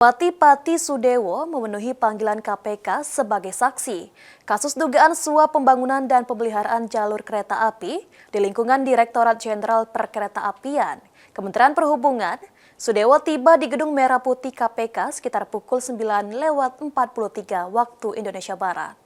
Pati Sudewo memenuhi panggilan KPK sebagai saksi kasus dugaan suap pembangunan dan pemeliharaan jalur kereta api di lingkungan Direktorat Jenderal Perkeretaapian, Kementerian Perhubungan. Sudewo tiba di Gedung Merah Putih KPK sekitar pukul 9:43 waktu Indonesia Barat.